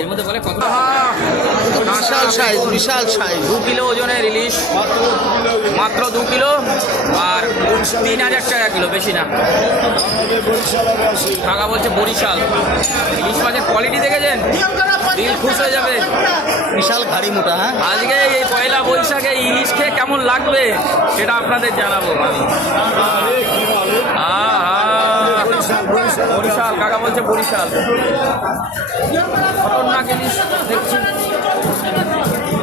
এর মধ্যে বলে কত বিশাল সাইজ, বিশাল সাইজ। 2 কিলো ওজনের ইলিশ, মাত্র 2 কিলো আর 3000 টাকা কিলো, বেশি না। টাকা বলছে বরিশাল। ইলিশ মাছের কোয়ালিটি দেখেছেন, দিল খুশ হয়ে যাবে। বিশাল গাড়ি মোটা। হ্যাঁ, আজকে এই পয়লা বৈশাখে ইলিশ খেয়ে কেমন লাগবে সেটা আপনাদের জানাবো আমি। বরিশাল, কাকা বলছে বরিশাল। খতরনাক ইলিশ দেখছি,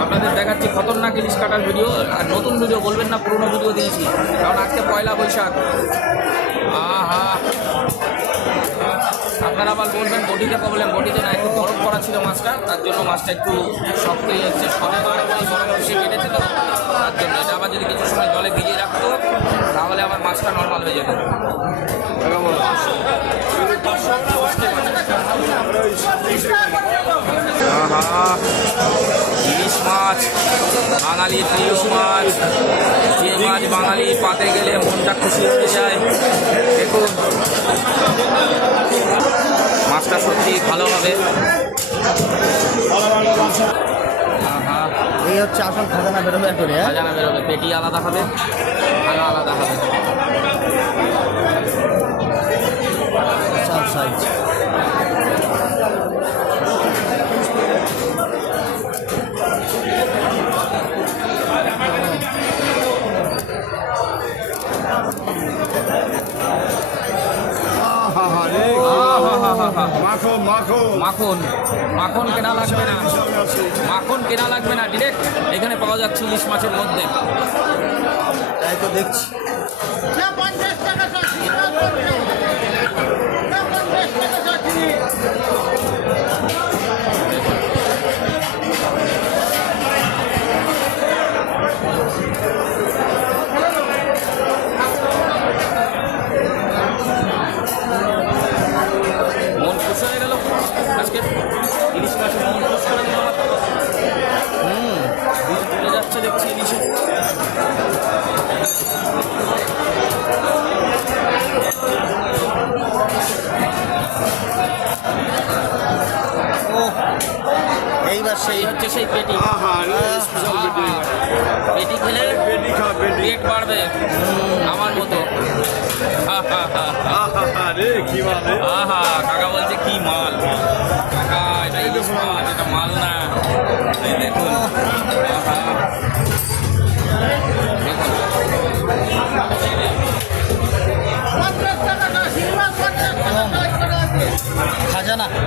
আপনাদের দেখাচ্ছি খতরনাক ইলিশ কাটার ভিডিও। আর নতুন ভিডিও বলবেন না, পুরনো ভিডিও দিয়েছি, কারণ আজকে পয়লা বৈশাখ। আপনারা আবার বলবেন বটিতে প্রবলেম, বটিতে না, একটু বরফ করা ছিল মাছটা, তার জন্য মাছটা একটু শক্তই হচ্ছে। সবে বরফ এসে কেটেছে তো, তার জন্য। এটা আবার যদি কিছু সময় জলে ভিজিয়ে রাখতো তাহলে আবার মাছটা নর্মাল হয়ে যেত। ইলিশ মাছ বাঙালির প্রিয় মাছ, যে মাছ বাঙালি পাতে গেলে মনটা খুশি হয়ে যায়। দেখুন মাছটা সত্যি ভালো হবে। এই হচ্ছে আসল খাজানা বেরোবে করে। খাজানা বেরোবে, পেটি আলাদা হবে, খানা আলাদা হবে। বিশাল সাইজ। মাখন মাখন কেনা লাগবে না, মাখন কেনা লাগবে না, ডিরেক্ট এখানে পাওয়া যাচ্ছে ইলিশ মাছের মধ্যে। তাই তো দেখছি। মন খুশ হয়ে গেল আজকে ইলিশ মাছের, মন খুশ করে দিল। চলে যাচ্ছে দেখছি ইলিশে। এইবার সেই হচ্ছে সেই পেটি। পেটি খেলে পেট বাড়বে আমার মতো। আহা, কাকা বলছে কি মাছ।